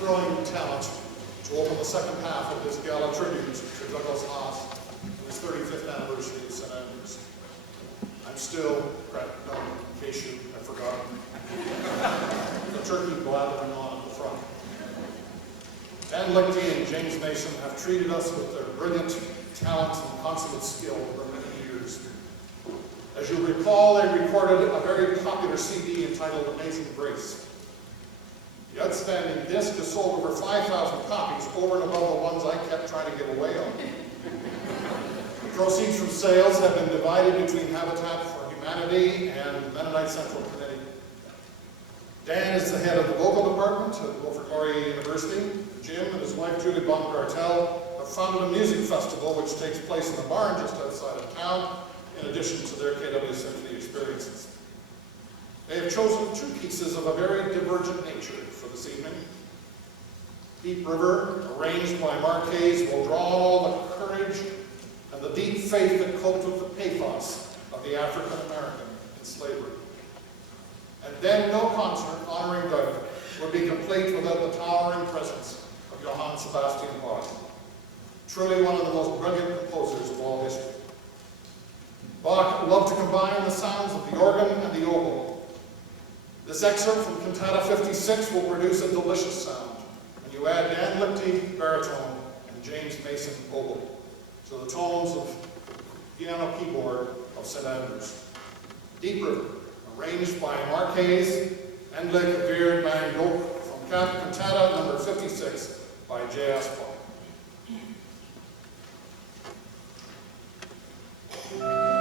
thrilling talent to open the second half of this gala tribute to Douglas Haas on his 35th anniversary of St. Andrews. I'm still, no, in case you have forgotten, the turkey blathering on at the front. Dan Lichty and James Mason have treated us with their brilliant talent and consummate skill for many years. As you recall, they recorded a very popular CD entitled Amazing Grace. The outstanding disc has sold over 5,000 copies, over and above the ones I kept trying to get away on. The proceeds from sales have been divided between Habitat for Humanity and Mennonite Central Committee. Dan is the head of the vocal department at Wilfrid Laurier University. Jim and his wife Julie Baumgartel have founded a music festival which takes place in the barn just outside of town, in addition to their KW Symphony experiences. They have chosen two pieces of a very divergent nature for this evening. Deep River, arranged by Marquez, will draw all the courage and the deep faith that coped with the pathos of the African American in slavery. And then no concert honoring Doug would be complete without the towering presence of Johann Sebastian Bach, truly one of the most brilliant composers of all history. Bach loved to combine the sounds of the organ and the oboe. This excerpt from Cantata 56 will produce a delicious sound when you add Dan Lichty, baritone, and James Mason, oboe, to the tones of piano keyboard of St. Andrews. Deep River, arranged by Marquez and Le Kavir Bang from Cantata number 56 by J.S. Paul. I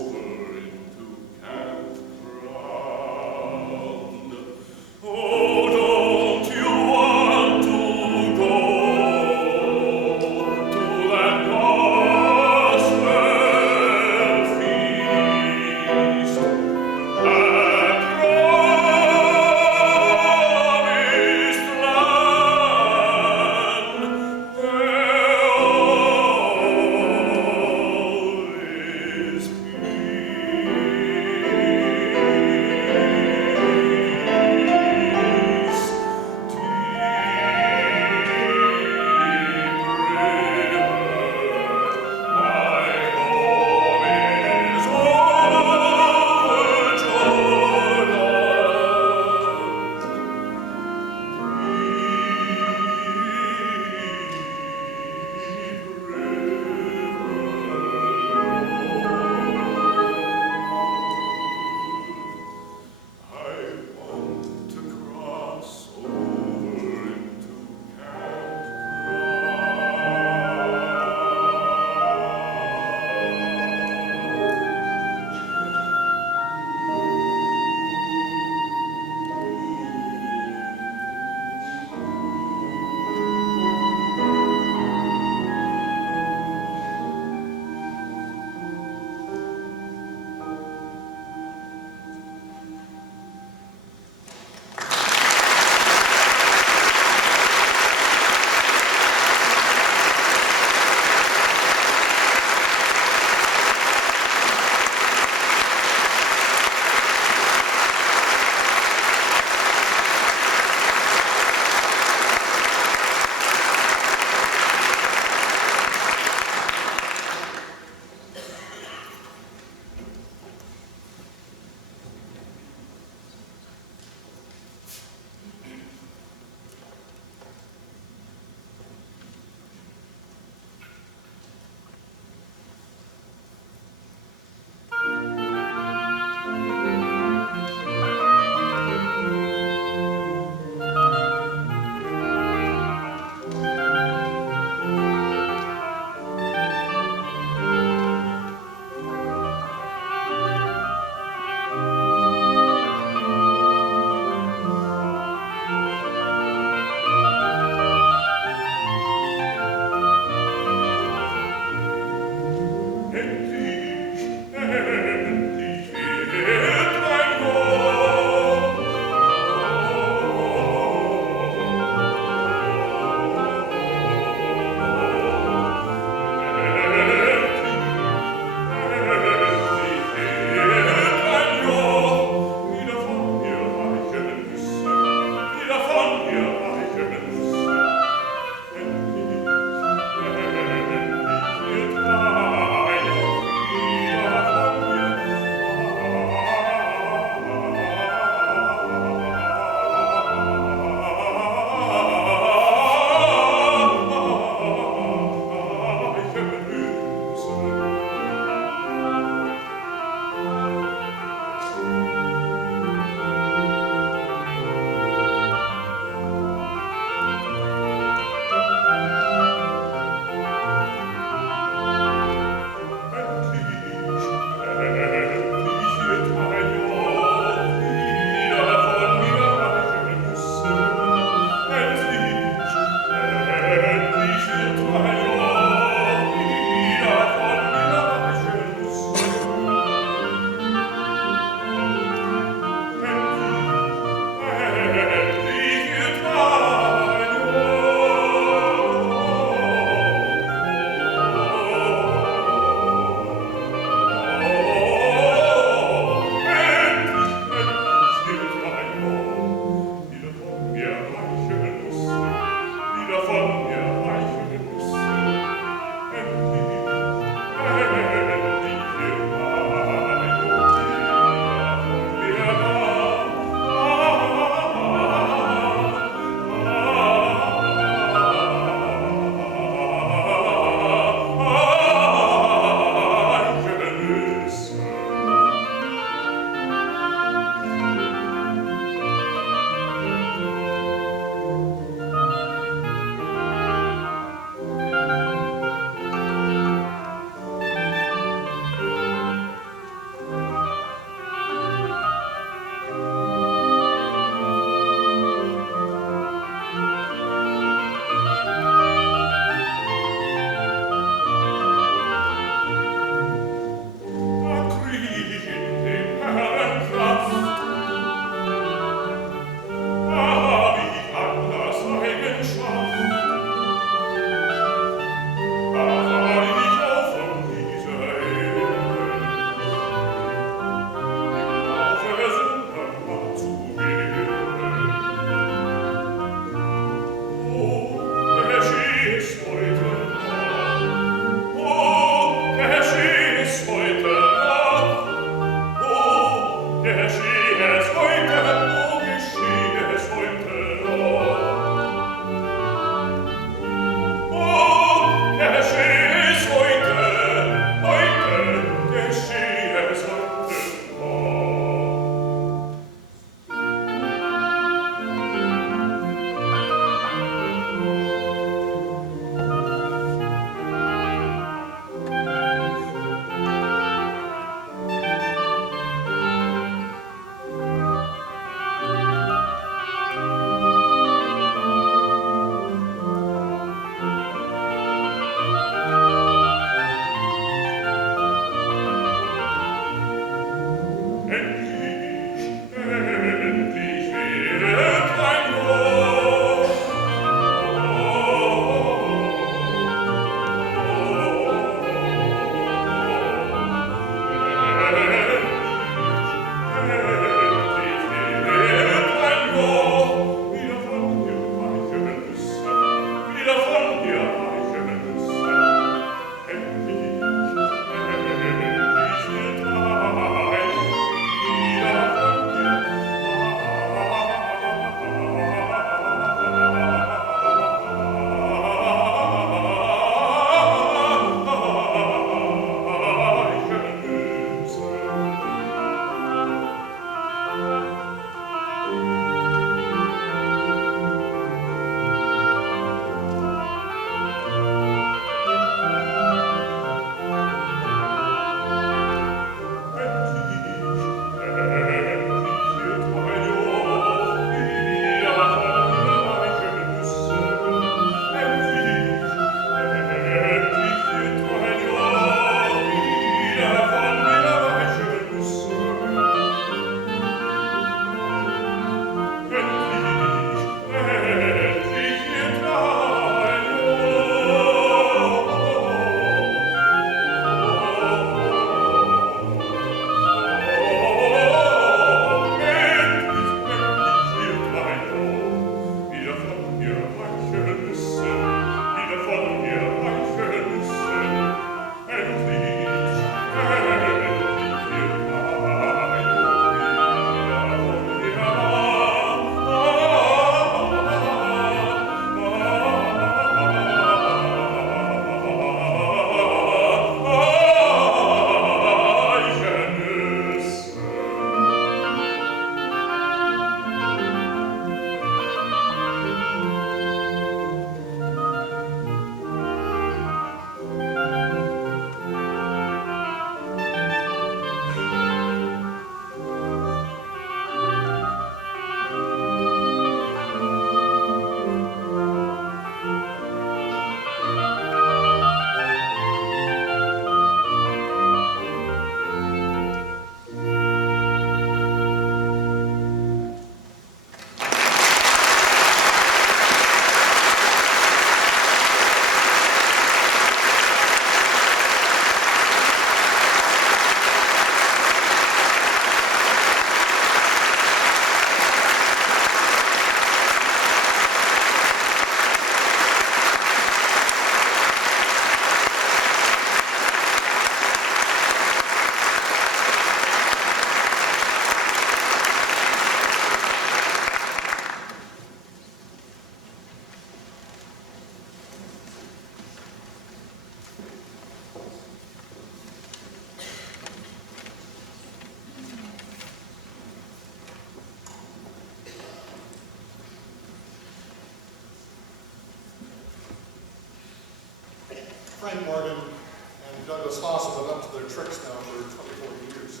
Frank Morgan and Douglas Haas have been up to their tricks now for 24 years.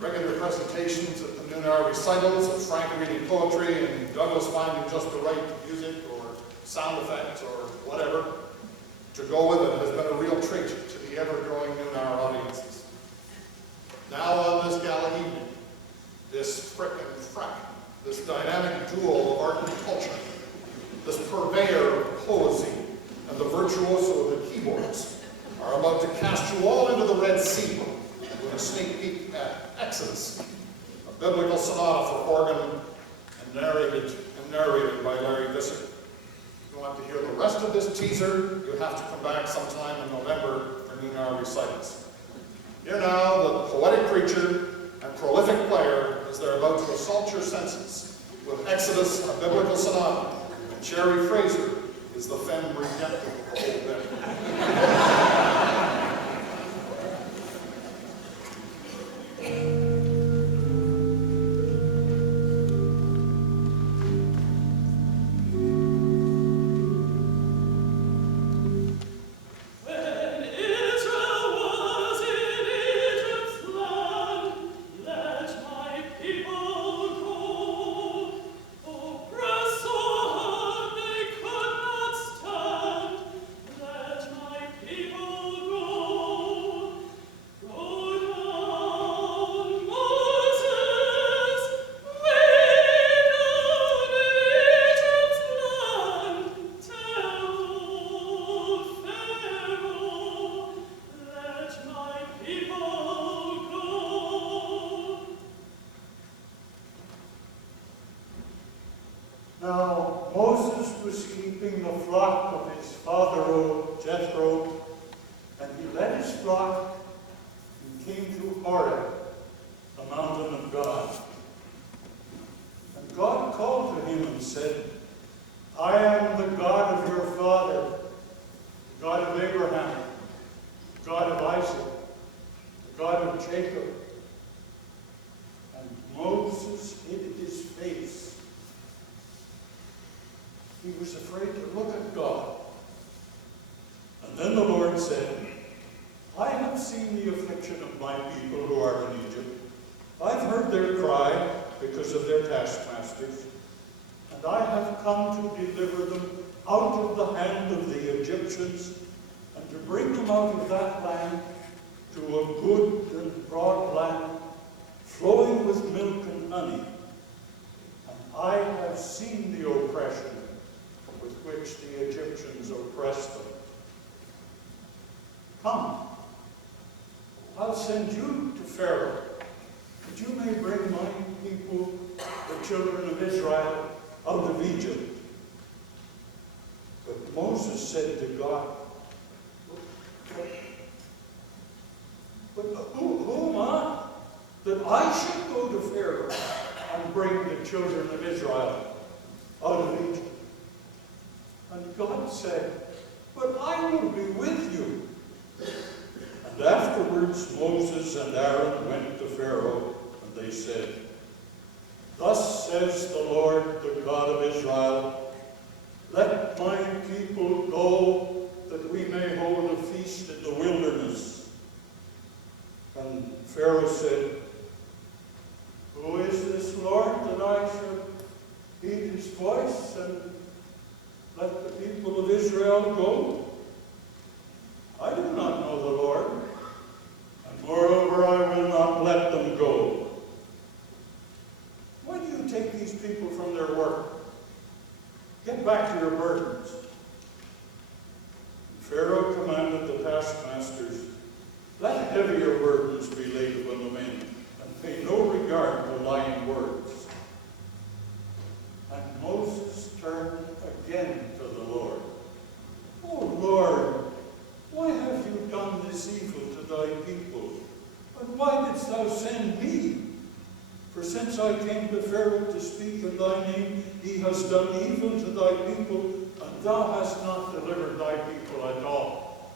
Regular presentations at the noon hour recitals of Frank reading poetry and Douglas finding just the right music or sound effects or whatever to go with it has been a real treat to the ever-growing noon hour audiences. Now on this gala evening, this frickin' frack, this dynamic duel of art and culture, this purveyor of poesy and the virtuoso of the keyboards are about to cast you all into the Red Sea with a sneak peek at Exodus, a biblical sonata for organ and narrated by Larry Visser. If you want to hear the rest of this teaser, you have to come back sometime in November for noon hour recitals. Here now, the poetic preacher and prolific player as they're about to assault your senses with Exodus, a biblical sonata, and Cherry Fraser is the femme redemptive of the whole bit. Now Moses was keeping the flock of his father Jethro, and he led his flock and came to Horeb, the mountain of God. And God called to him and said, I am the God of your father, the God of Abraham, the God of Isaac, the God of Jacob. And Moses hid his face. He was afraid to look at God. And then the Lord said, I have seen the affliction of my people who are in Egypt. I've heard their cry because of their taskmasters, and I have come to deliver them out of the hand of the Egyptians and to bring them out of that land to a good and broad land flowing with milk and honey. And I have seen the oppression with which the Egyptians oppressed them. Come, I'll send you to Pharaoh, that you may bring my people, the children of Israel, out of Egypt. But Moses said to God, But who am I, that I should go to Pharaoh and bring the children of Israel out of Egypt? And God said, But I will be with you. And afterwards Moses and Aaron went to Pharaoh, and they said, Thus says the Lord, the God of Israel, Let my people go, that we may hold a feast in the wilderness. And Pharaoh said, Who is this Lord, that I should heed his voice and let the people of Israel go? I do not know the Lord, and moreover I will not let them go. Why do you take these people from their work? Get back to your burdens. And Pharaoh commanded the taskmasters, Let heavier burdens be laid upon the men, and pay no regard to lying words. And Moses turned again to the Lord. O Lord, why have you done this evil to thy people? And why didst thou send me? For since I came to Pharaoh to speak in thy name, he has done evil to thy people, and thou hast not delivered thy people at all.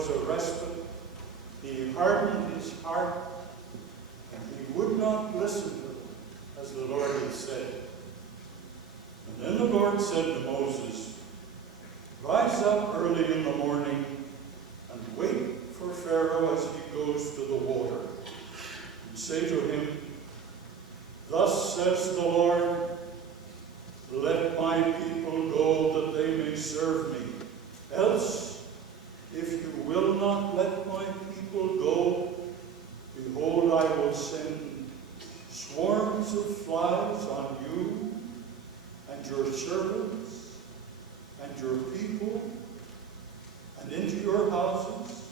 was a respite, he hardened his heart, and he would not listen to them, as the Lord had said. And then the Lord said to Moses, "Rise up early in the morning and wait for Pharaoh as he goes to the water, and say to him, 'Thus says the Lord, let my people go that they may serve me. Else, if you will not let my people go, behold, I will send swarms of flies on you and your servants and your people and into your houses,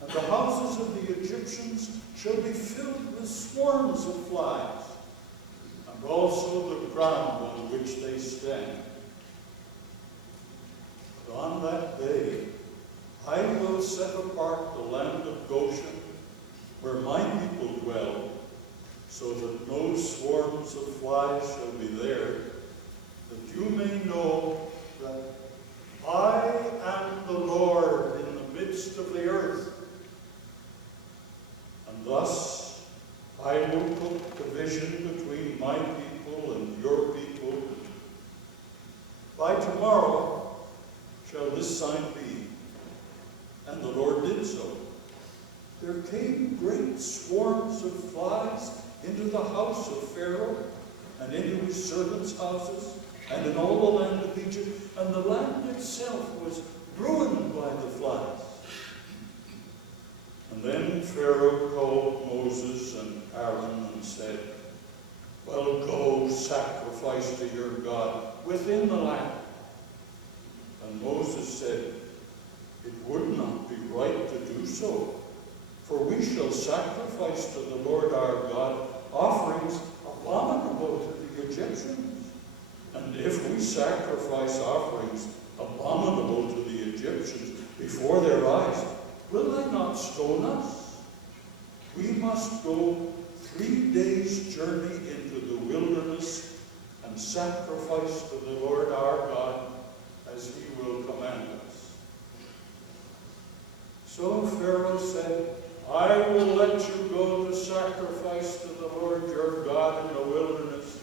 and the houses of the Egyptians shall be filled with swarms of flies, and also the ground on which they stand. But on that day I will set apart the land of Goshen, where my people dwell, so that no swarms of flies shall be there, that you may know that I am the Lord in the midst of the earth. And thus I will put division between my people and your people. By tomorrow shall this sign be." And the Lord did so. There came great swarms of flies into the house of Pharaoh, and into his servants' houses, and in all the land of Egypt, and the land itself was ruined by the flies. And then Pharaoh called Moses and Aaron and said, "Well, go sacrifice to your God within the land." And Moses said, "It would not be right to do so, for we shall sacrifice to the Lord our God offerings abominable to the Egyptians. And if we sacrifice offerings abominable to the Egyptians before their eyes, will they not stone us? We must go 3 days' journey into the wilderness and sacrifice to the Lord our God as he will command us." So Pharaoh said, "I will let you go to sacrifice to the Lord your God in the wilderness.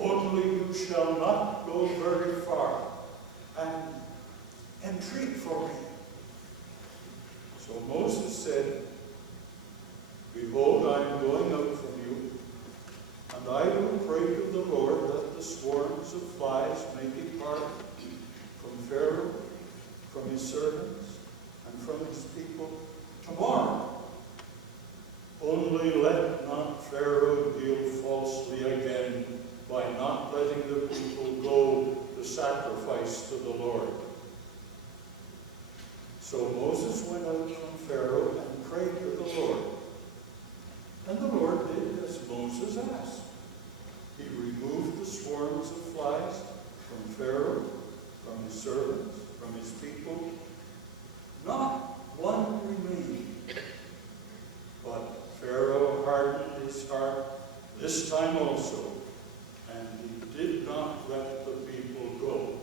Only you shall not go very far, and entreat for me." So Moses said, "Behold, I am going out from you, and I will pray to the Lord that the swarms of flies may depart from Pharaoh, from his servants, and from his people tomorrow. Only let not Pharaoh deal falsely again by not letting the people go to sacrifice to the Lord." So Moses went out from Pharaoh and prayed to the Lord. And the Lord did as Moses asked. He removed the swarms of flies from Pharaoh, from his servants, from his people. Not one remained. But Pharaoh hardened his heart this time also, and he did not let the people go.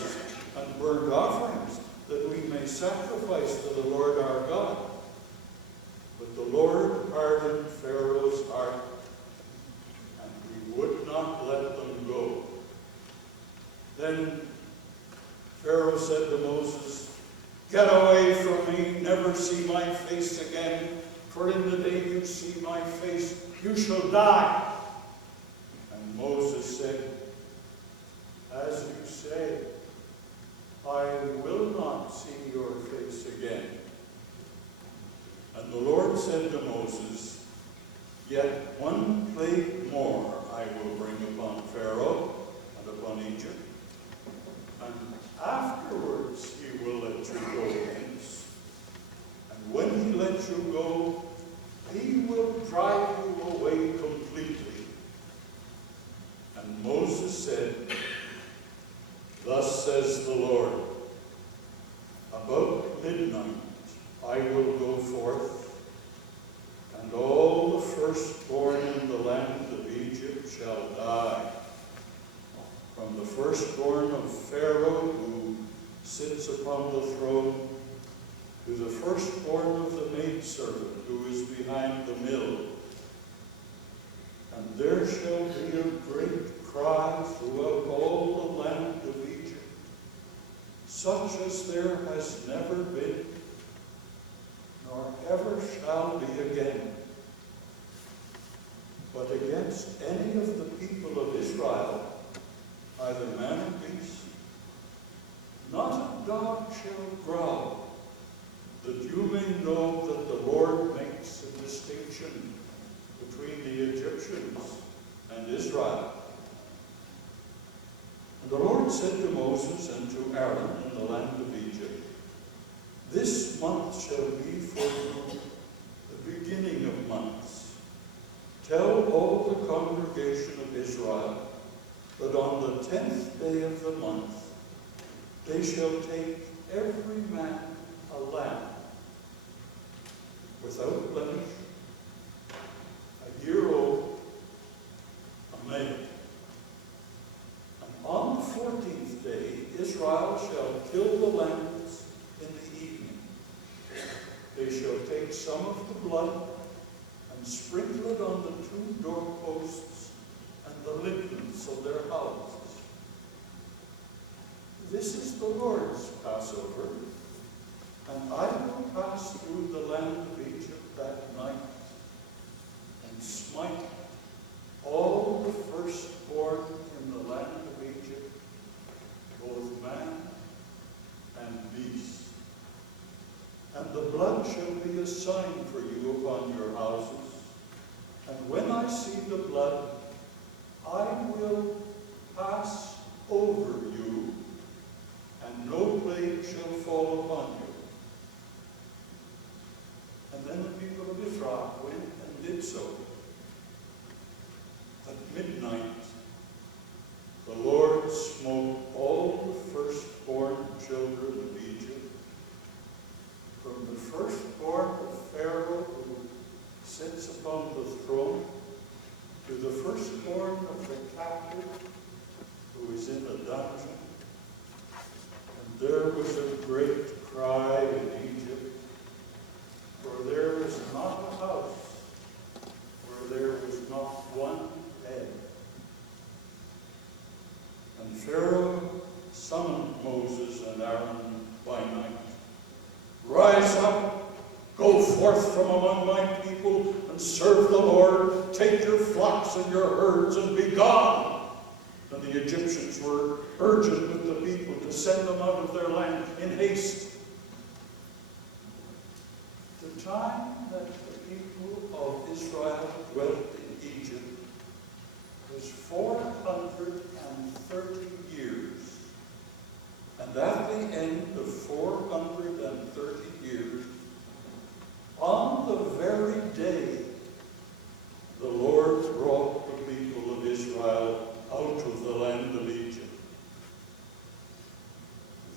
sacrifices and burnt offerings, that we may sacrifice to the Lord our God. But the Lord hardened Pharaoh's heart, and he would not let them go. Then Pharaoh said to Moses, "Get away from me, never see my face again, for in the day you see my face, you shall die." And Moses said, "As you say, I will not see your face again." And the Lord said to Moses, "Yet one plague more I will bring upon Pharaoh and upon Egypt, and afterwards he will let you go hence. And when he lets you go, he will drive you away completely." And Moses said, "Thus says the Lord, about midnight I will go forth, and all the firstborn in the land of Egypt shall die, from the firstborn of Pharaoh who sits upon the throne, to the firstborn of the maidservant who is behind the mill. And there shall be a great cry throughout all the land of Egypt, such as there has never been, nor ever shall be again. But against any of the people of Israel, either man or beast, not a dog shall growl, that you may know that the Lord makes a distinction between the Egyptians and Israel." And the Lord said to Moses and to Aaron in the land of Egypt, "This month shall be for you the beginning of months. Tell all the congregation of Israel that on the 10th day of the month they shall take every man a lamb, without blemish, a year old, a male. And on the 14th day Israel shall kill the lambs in the evening. They shall take some of the blood and sprinkle it on the 2 doorposts and the lintels of their houses. This is the Lord's Passover, and I will pass through the land of Egypt that night and smite all the firstborn in the land of Egypt, both man and beast. And the blood shall be a sign for you upon your houses. And when I see the blood, I will pass over you, and no plague shall fall upon you." And then the people of Israel went and did so. At midnight, the Lord smote all the firstborn children of Egypt, from the firstborn of Pharaoh who sits upon the throne, to the firstborn of the captive who is in the dungeon. And there was a great cry in Egypt, for there was not a house where there was not one bed. And Pharaoh summoned Moses and Aaron by night. "Rise up, go forth from among my people, and serve the Lord. Take your flocks and your herds, and be gone." And the Egyptians were urgent with the people to send them out of their land in haste. The time that the people of Israel dwelt in Egypt was 430 years. And at the end of 430 years, on the very day the Lord brought the people of Israel out of the land of Egypt,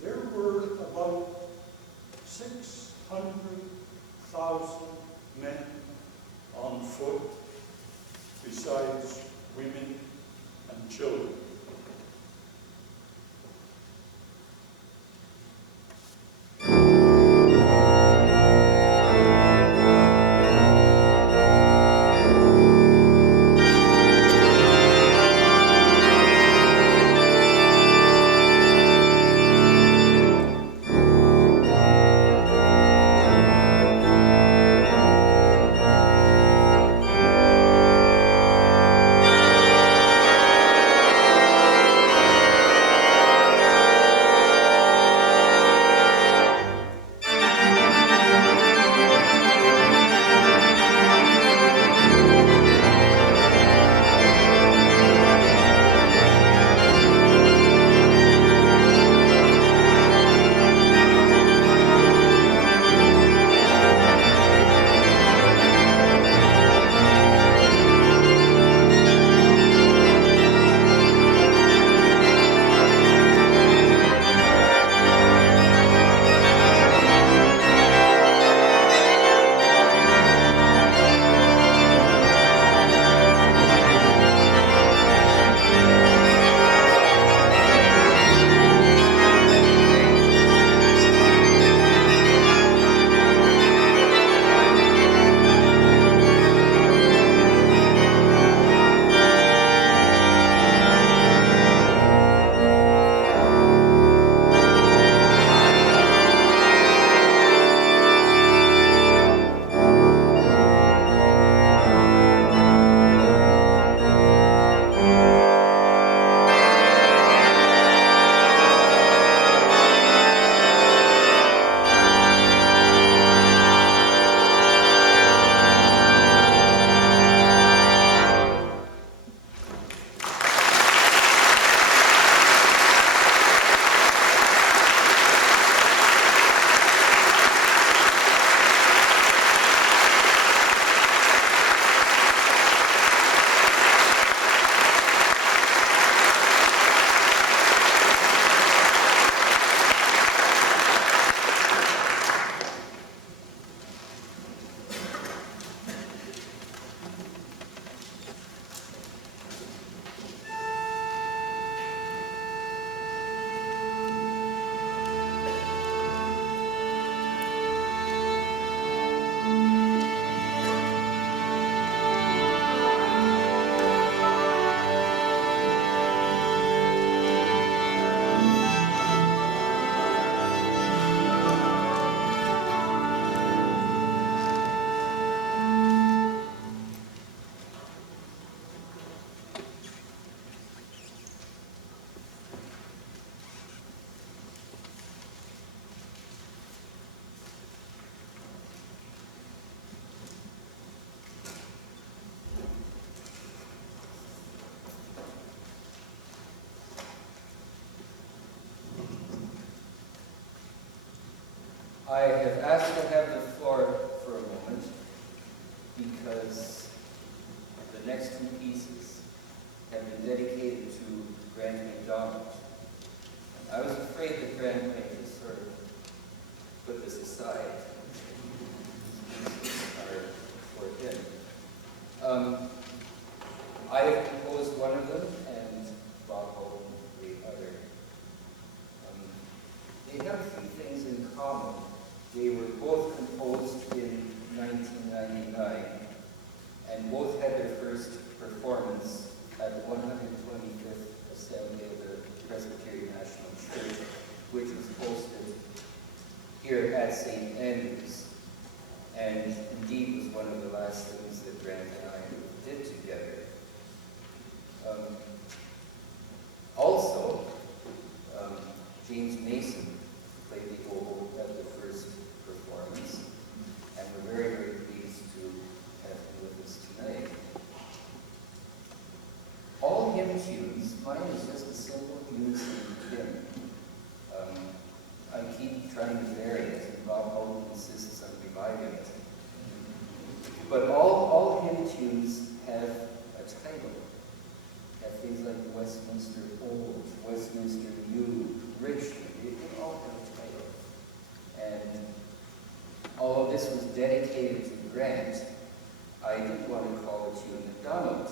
there were about 600,000 men on foot, besides women and children. I have asked to have the floor for a moment because the next two pieces have been dedicated to Grant MacDonald. I was afraid that Grant might just sort of put this aside. Are for him. I have composed one of them, and Bob Hogan the other. They have a few things in common. They were both composed in 1999, and both had their first performance at the 125th Assembly of the Presbyterian Church, which was hosted here at St. Andrews, and indeed was one of the last things that Grant and I did together. Also, James Mason played the oboe at the first performance, and we're very, very pleased to have him with us tonight. All hymn tunes, mine is just a simple unison hymn. I keep trying to vary it, and Bob Hogan insists on reviving it. But all hymn tunes have a title. Have things like Westminster Old, Westminster New, Richmond. They all have a title. And although this was dedicated to Grant, I didn't want to call it tune MacDonald.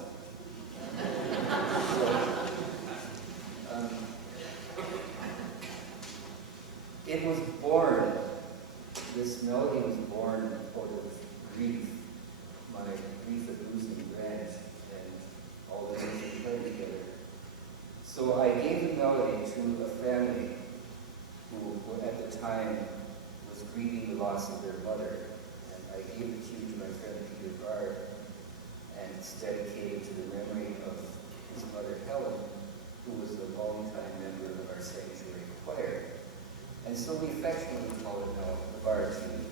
It was born, this melody was born out of grief, my grief at losing Grant and all the things we played together. So I gave the melody to a family who at the time was grieving the loss of their mother. And I gave the tune to my friend Peter Bard, and it's dedicated to the memory of his mother Helen, who was a longtime member of our sanctuary choir. And so we affectionately call it now the Bard tune.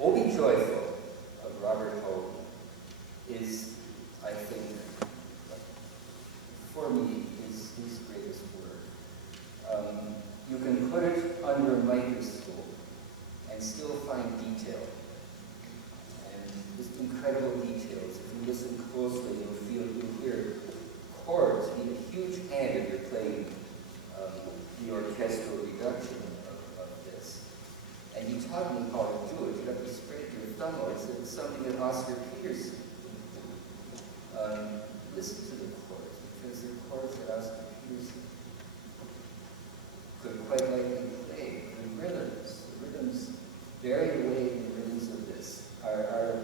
Oh Be Joyful of Robert Hogan is, I think, for me, his greatest work. You can put it under a microscope and still find detail. And just incredible details. If you listen closely, you'll hear chords. You need a huge hand if you're playing the orchestral reduction of this. And you taught me how to do it. You have to spread your thumb out. It's something that Oscar Peterson. Listen to the chords, because they're chords that Oscar Peterson could quite likely play. The rhythms buried away in the rhythms of this are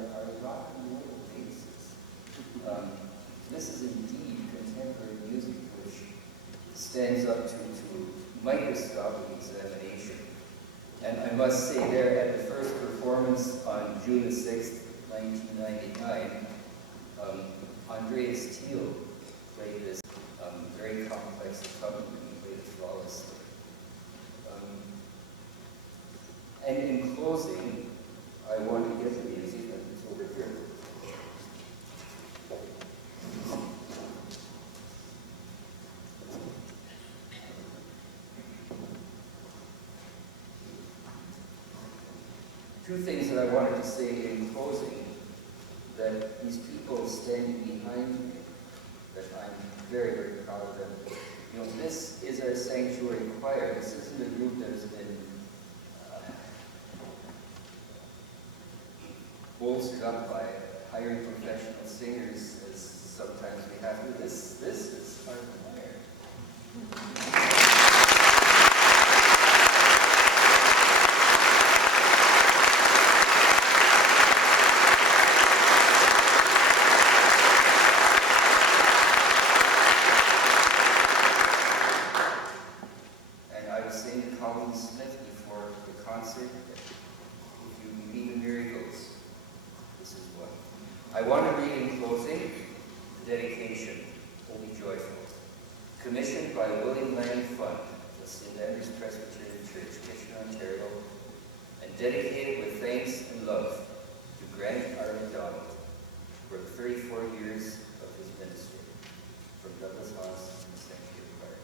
rock and roll bases. This is indeed contemporary music which stands up to microscopic examination. And I must say there at the first performance on June the 6th, 1999, Andreas Thiel played this very complex accompaniment. He played it flawlessly. And in closing, I want to get the music, and it's over here. Two things that I wanted to say in closing, that these people standing behind me, that I'm very, very proud of them. You know, this is our sanctuary choir. This isn't a group that has been bolstered up by hiring professional singers, as sometimes we have to. This is our choir. I want to read in closing the dedication, O Be Joyful, commissioned by William Land Fund, the St. Andrews Presbyterian Church, Kitchener, Ontario, and dedicated with thanks and love to Grant R. MacDonald for the 34 years of his ministry, from Douglas Haas and the Sanctuary Choir.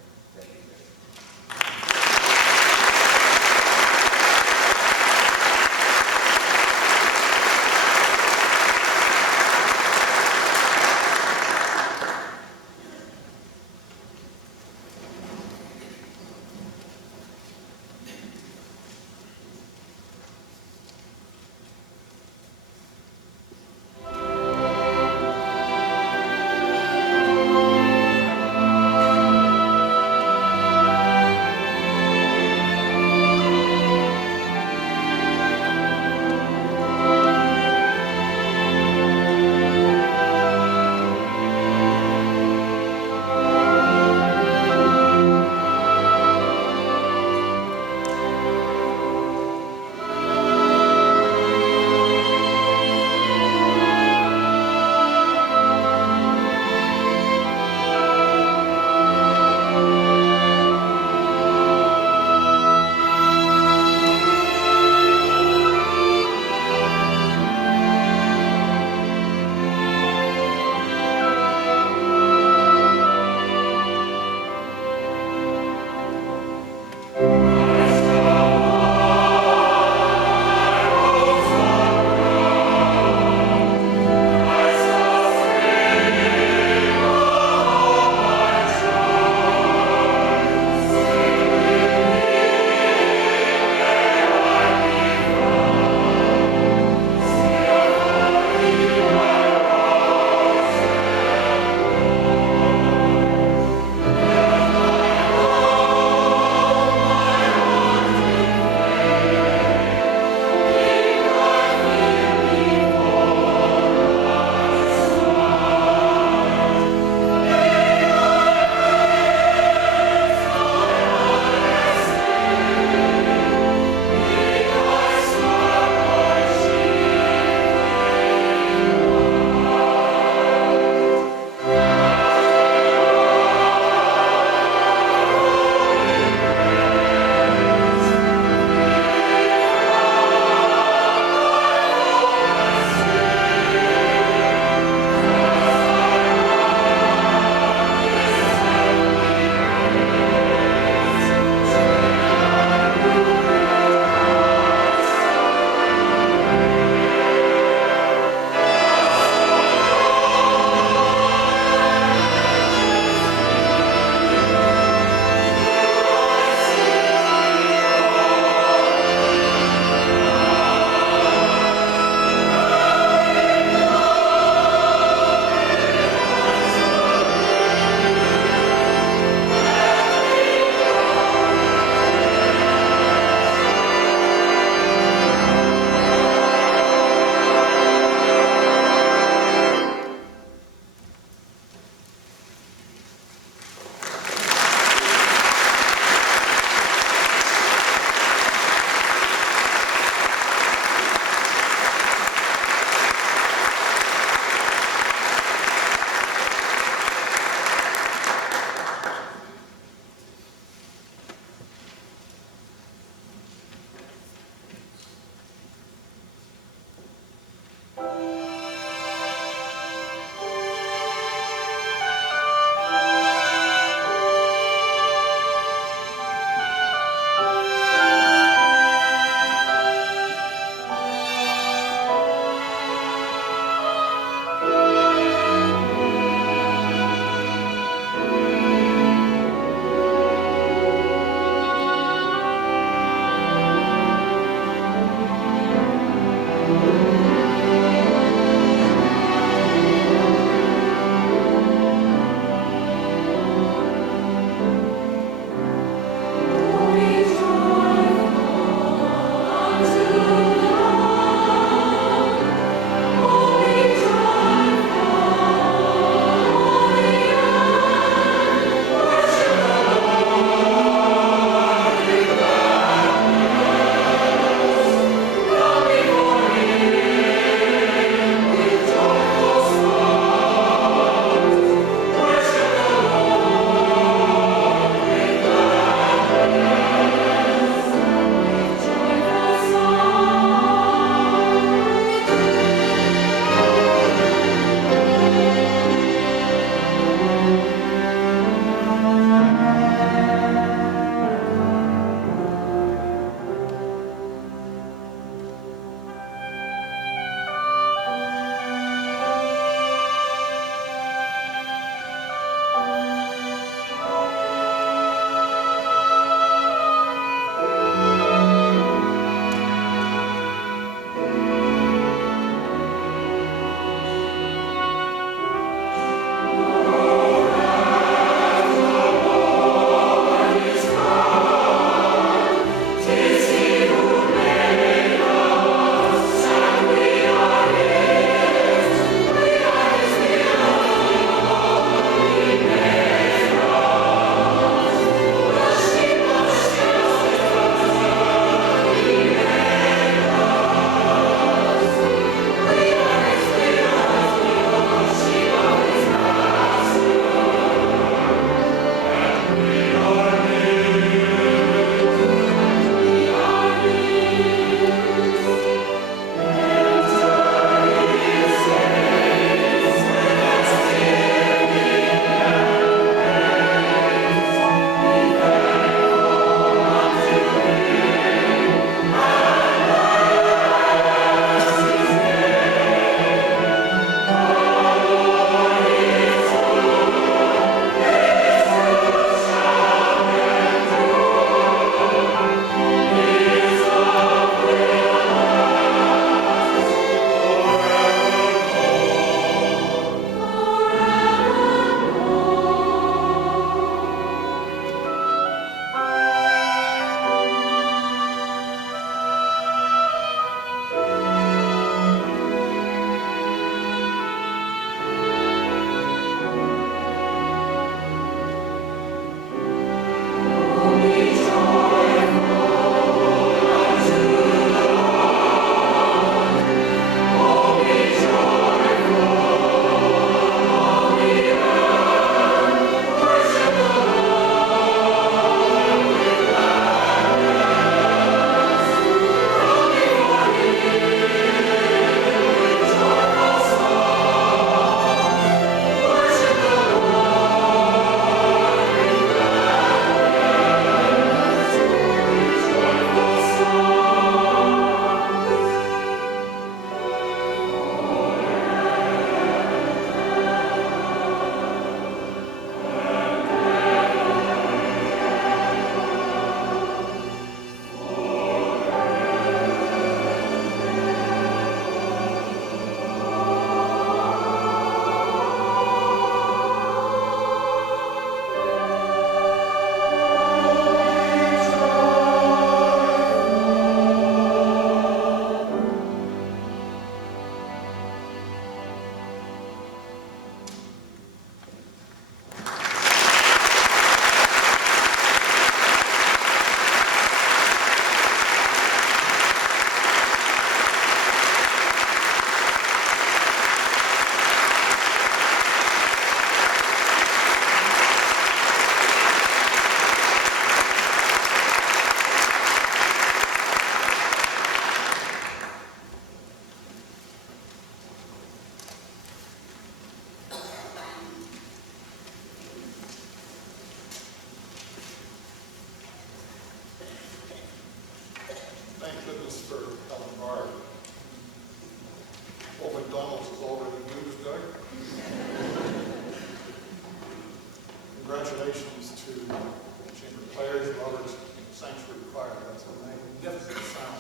Congratulations to Chamber Players, Robert Sanctuary Choir. That's a magnificent sound.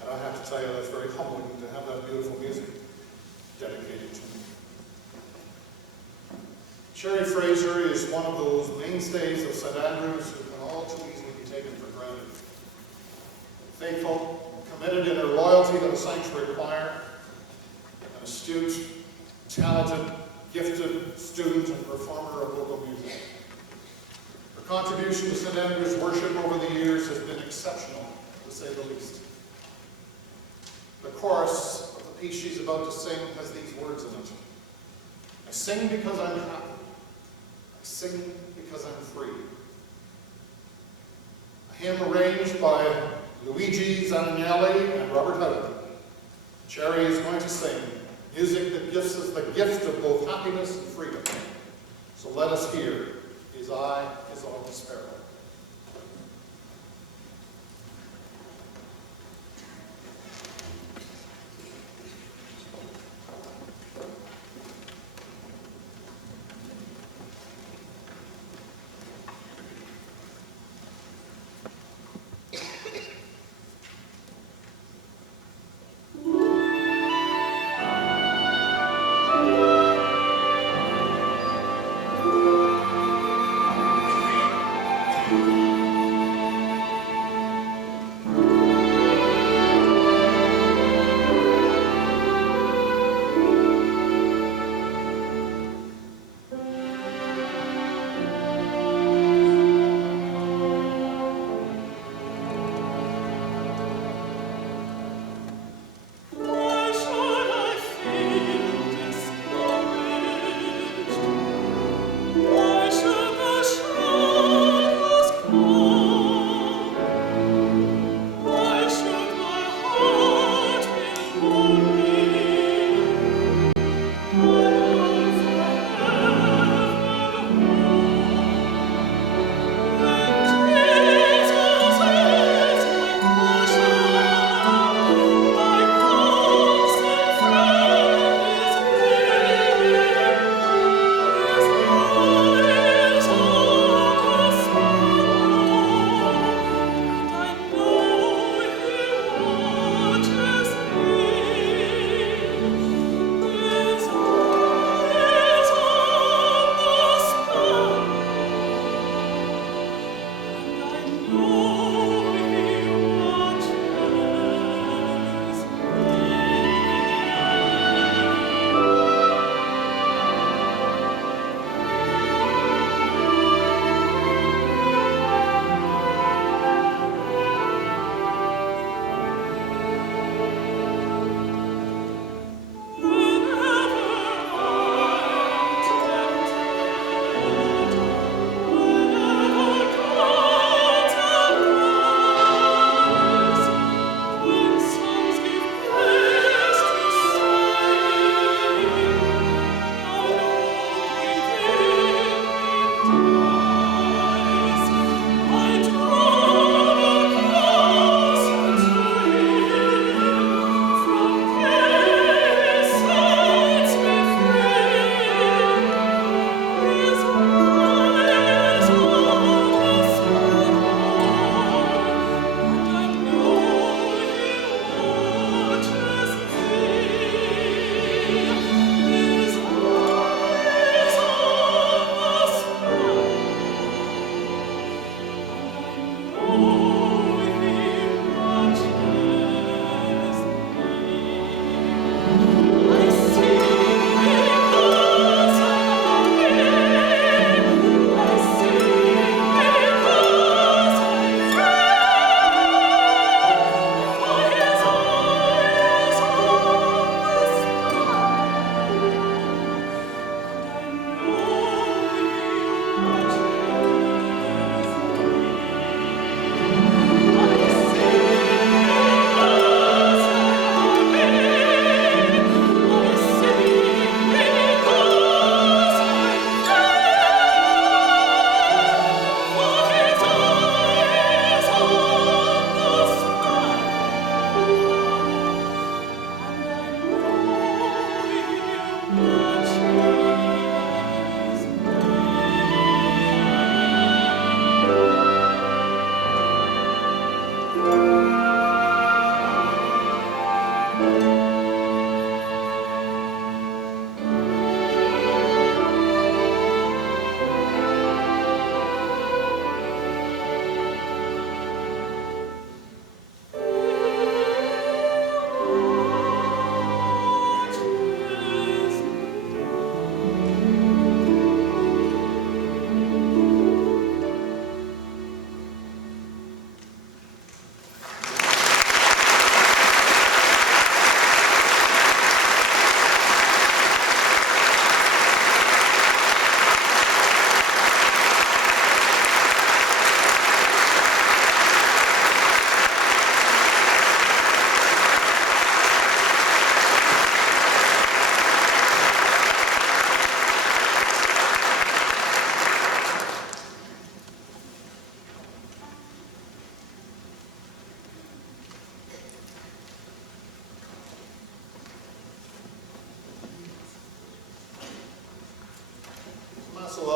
And I have to tell you, that's very humbling to have that beautiful music dedicated to me. Sherry Fraser is one of those mainstays of St. Andrews who can all too easily be taken for granted. Faithful, committed in her loyalty to the Sanctuary Choir, an astute, talented, gifted student and performer of local music. Her contribution to St. Andrew's worship over the years has been exceptional, to say the least. The chorus of the piece she's about to sing has these words in it. I sing because I'm happy. I sing because I'm free. A hymn arranged by Luigi Zanignelli and Robert Howard. Cherry is going to sing music that gives us the gift of both happiness and freedom. So let us hear His Eye is on the Sparrow.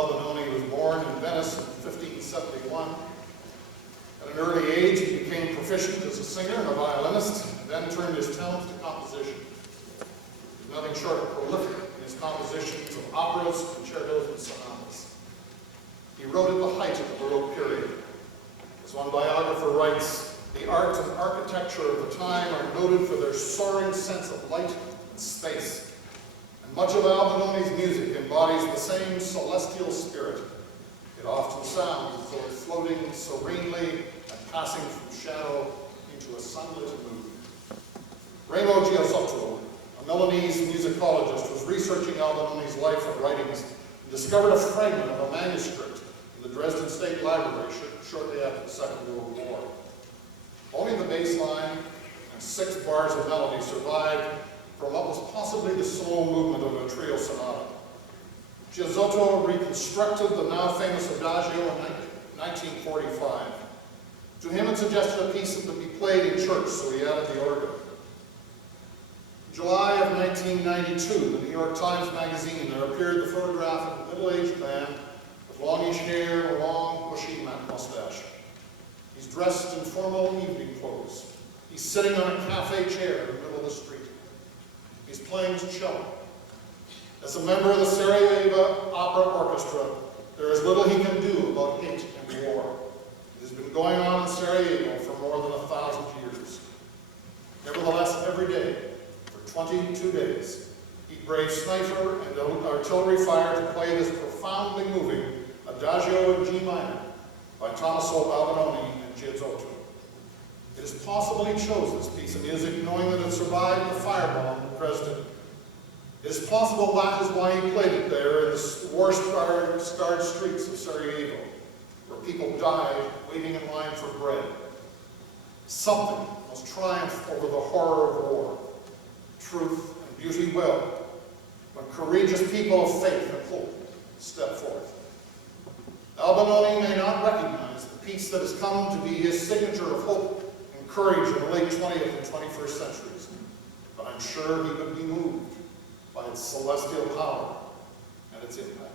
Albinoni was born in Venice in 1571. At an early age, he became proficient as a singer and a violinist, and then turned his talents to composition. He was nothing short of prolific in his compositions of operas, concertos, and sonatas. He wrote at the height of the Baroque period. As one biographer writes, the art and architecture of the time are noted for their soaring sense of light and space. And much of Albinoni's music embodies the same celestial spirit. It often sounds as though it's floating serenely and passing from shadow into a sunlit mood. Remo Giazzotto, a Milanese musicologist, was researching Albinoni's life and writings and discovered a fragment of a manuscript in the Dresden State Library shortly after the Second World War. Only the bass line and 6 bars of melody survived from what was possibly the solo movement of a trio sonata. Giazzotto reconstructed the now famous Adagio in 1945. To him it suggested a piece that would be played in church, so he added the organ. In July of 1992, the New York Times magazine, there appeared the photograph of a middle-aged man with longish hair and a long, bushy mustache. He's dressed in formal evening clothes. He's sitting on a cafe chair in the middle of the street. He's playing his cello. As a member of the Sarajevo Opera Orchestra, there is little he can do about hate and war. It has been going on in Sarajevo for more than 1,000 years. Nevertheless, every day, for 22 days, he braved sniper and artillery fire to play this profoundly moving Adagio in G minor by Tommaso Albinoni and Giazzotto. It is possible he chose this piece of music knowing that it survived the firebomb in Dresden. It is possible that is why he played it there in the war-scarred streets of Sarajevo, where people died waiting in line for bread. Something must triumph over the horror of war. Truth and beauty will, when courageous people of faith and hope step forth. Albinoni may not recognize the piece that has come to be his signature of hope and courage in the late 20th and 21st centuries, but I'm sure he would be moved by its celestial power and its impact.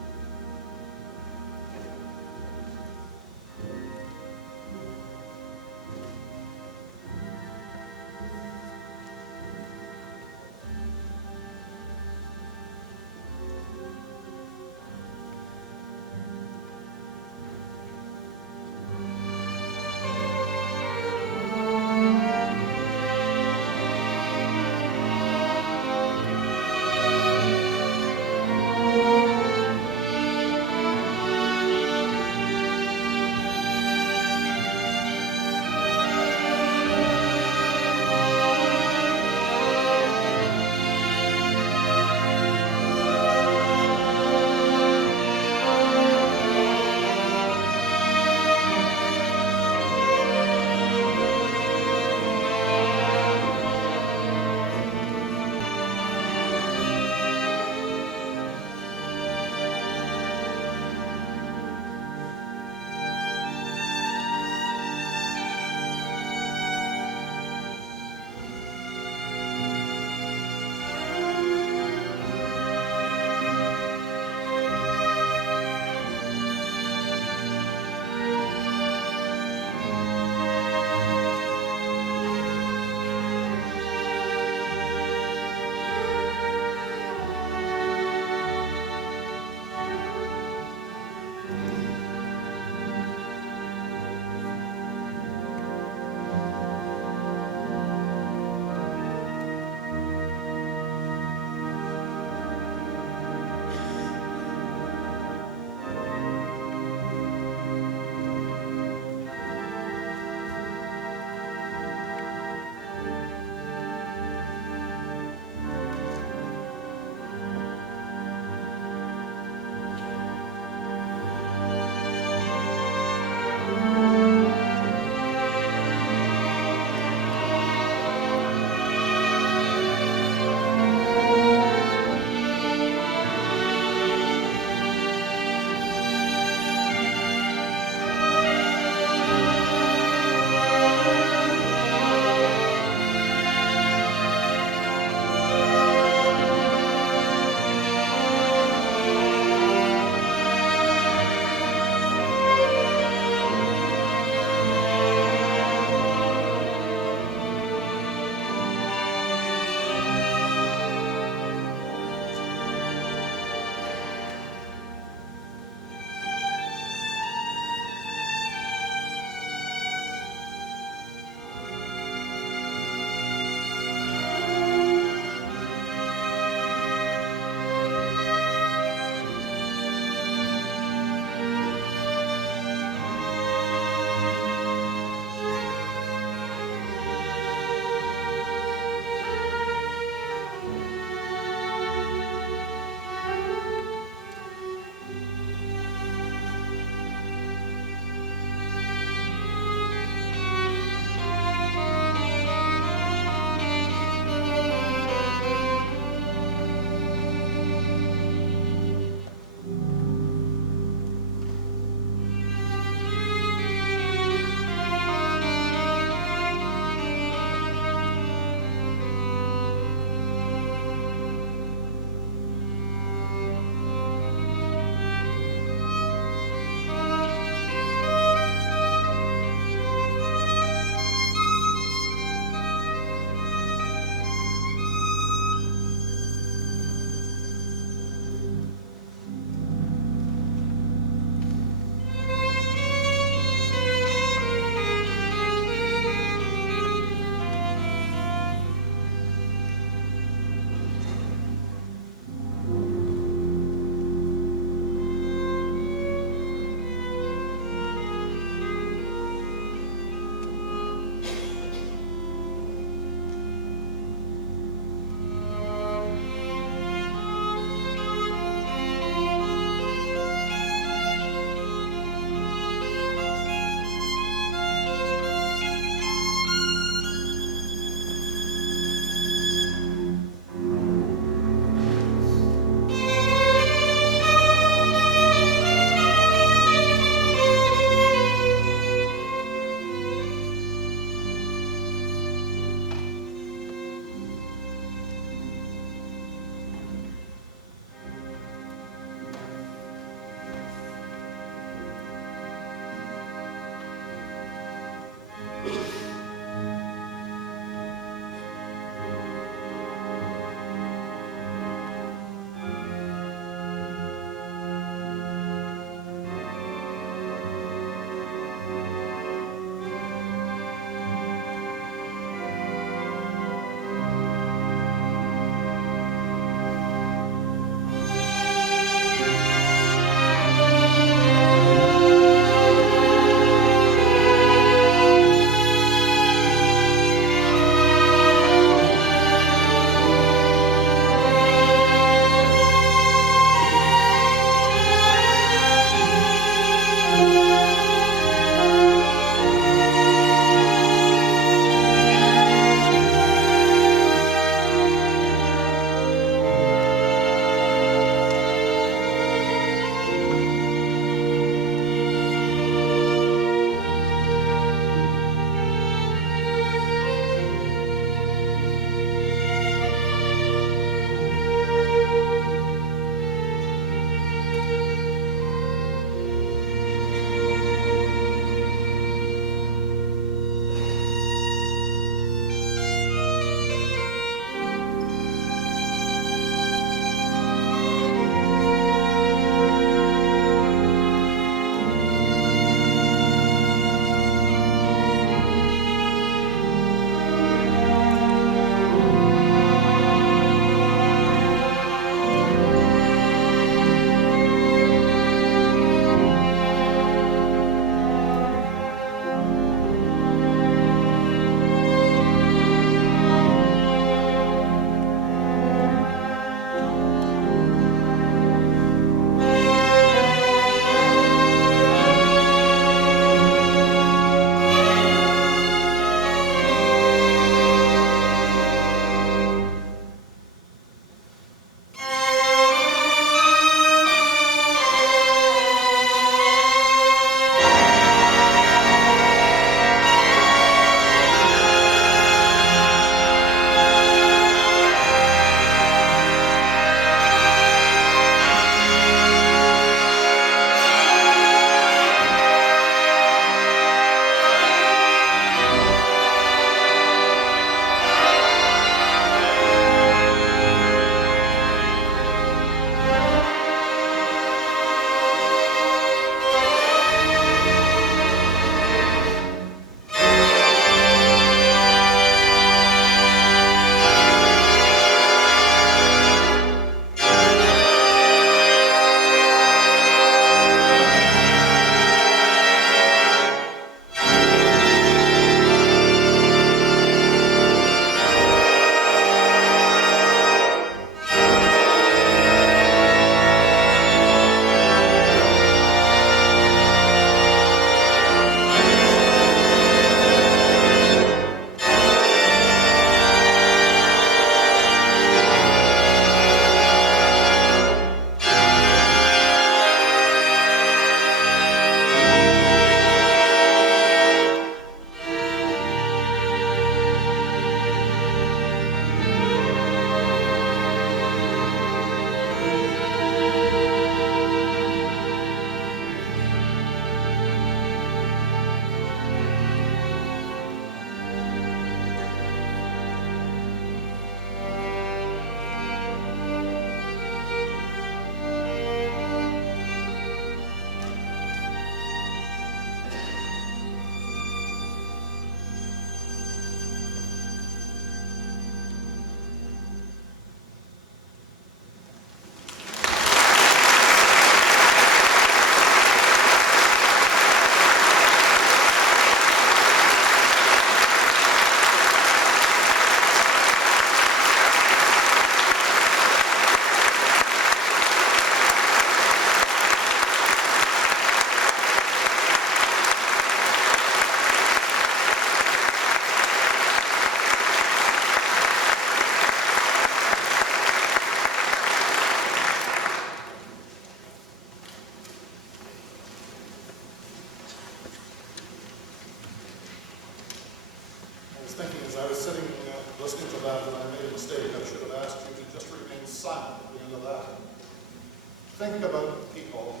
Think about people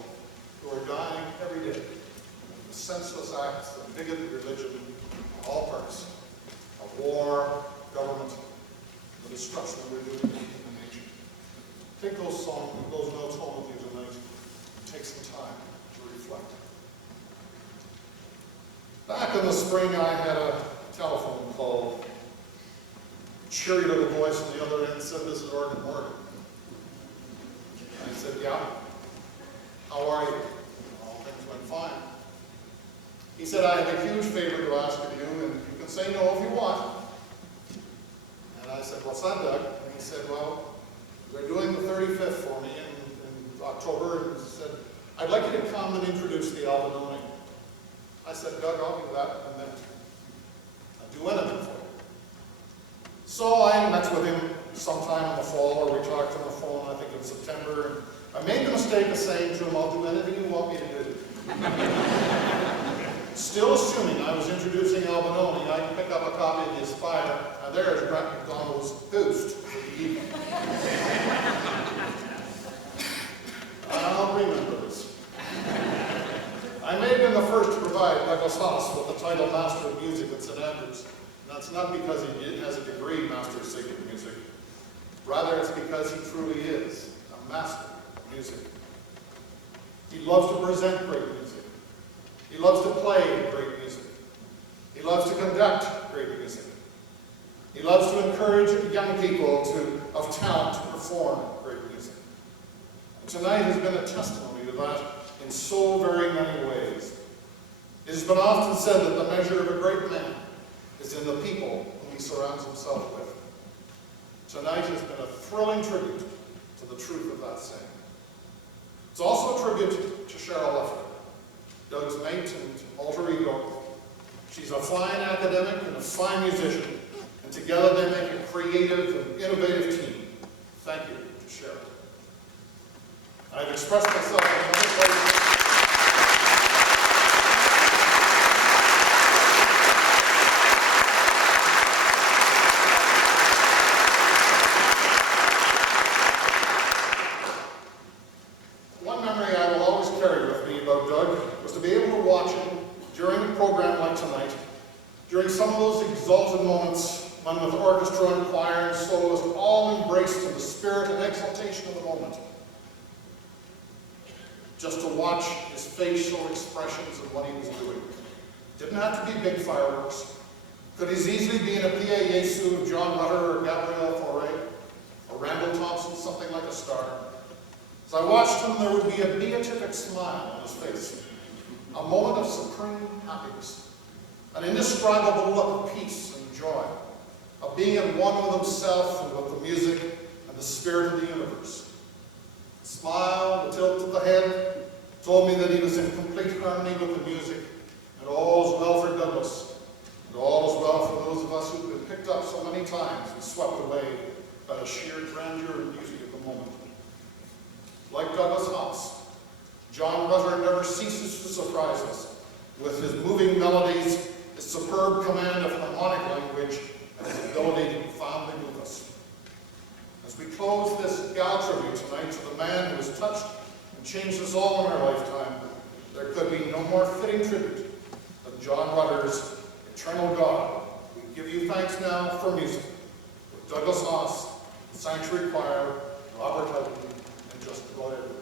who are dying every day. The senseless acts of bigoted religion all parts of war, government, the destruction that we're doing to human nature. Take those notes home with you tonight and take some time to reflect. Back in the spring, I had a telephone call. Cheery little voice on the other end said, "This is Oregon Morgan." I said, "Yeah. How are you?" "All things went fine." He said, "I have a huge favor to ask of you, and you can say no if you want." And I said, "What's that, Doug?" And he said, "Well, they're doing the 35th for me in October," and he said, "I'd like you to come and introduce the Albanoni." I said, "Doug, I'll do that in a minute. I'll do anything for you." So I met with him sometime in the fall, or we talked on the phone, I think in September, and I made the mistake of saying to him, "I'll do anything you want me to do." Still assuming I was introducing Albanoni, I can pick up a copy of the Aspire, and there's Brett McDonald's Boost for the evening. I'll remember this. I may have been the first to provide Douglas Haas with the title Master of Music at St. Andrews. And that's not because he has a degree in Master of Sacred Music. Rather, it's because he truly is a master of music. He loves to present great music. He loves to play great music. He loves to conduct great music. He loves to encourage young people of talent to perform great music. And tonight has been a testimony to that in so very many ways. It has been often said that the measure of a great man is in the people whom he surrounds himself with. Tonight has been a thrilling tribute to the truth of that saying. It's also a tribute to Cheryl Leffler, Doug's mate and alter ego. She's a fine academic and a fine musician, and together they make a creative and innovative team. Thank you to Cheryl. I've expressed myself in other places. One memory I will always carry with me about Doug was to be able to watch him during a program like tonight, during some of those exalted moments when with orchestra and choir and soloist all embraced in the spirit and exaltation of the moment. Just to watch his facial expressions of what he was doing. Didn't have to be big fireworks. Could as easily be in a Pia Jesu of John Rutter or Gabrielle Fauré, or Randall Thompson, something like a star. As I watched him, there would be a beatific smile on his face, a moment of supreme happiness, an indescribable look of peace and joy, of being at one with himself and with the music and the spirit of the universe. The smile, the tilt of the head, told me that he was in complete harmony with the music, and all is well for Douglas, and all is well for those of us who've been picked up so many times and swept away by the sheer grandeur and beauty of the moment. Like Douglas Haas, John Rutter never ceases to surprise us with his moving melodies, his superb command of harmonic language, and his ability to profoundly move us. As we close this gal tribute tonight to the man who has touched and changed us all in our lifetime, there could be no more fitting tribute than John Rutter's Eternal God. We give you thanks now for music with Douglas Haas, the Sanctuary Choir, Robert Houghton, and just about everyone.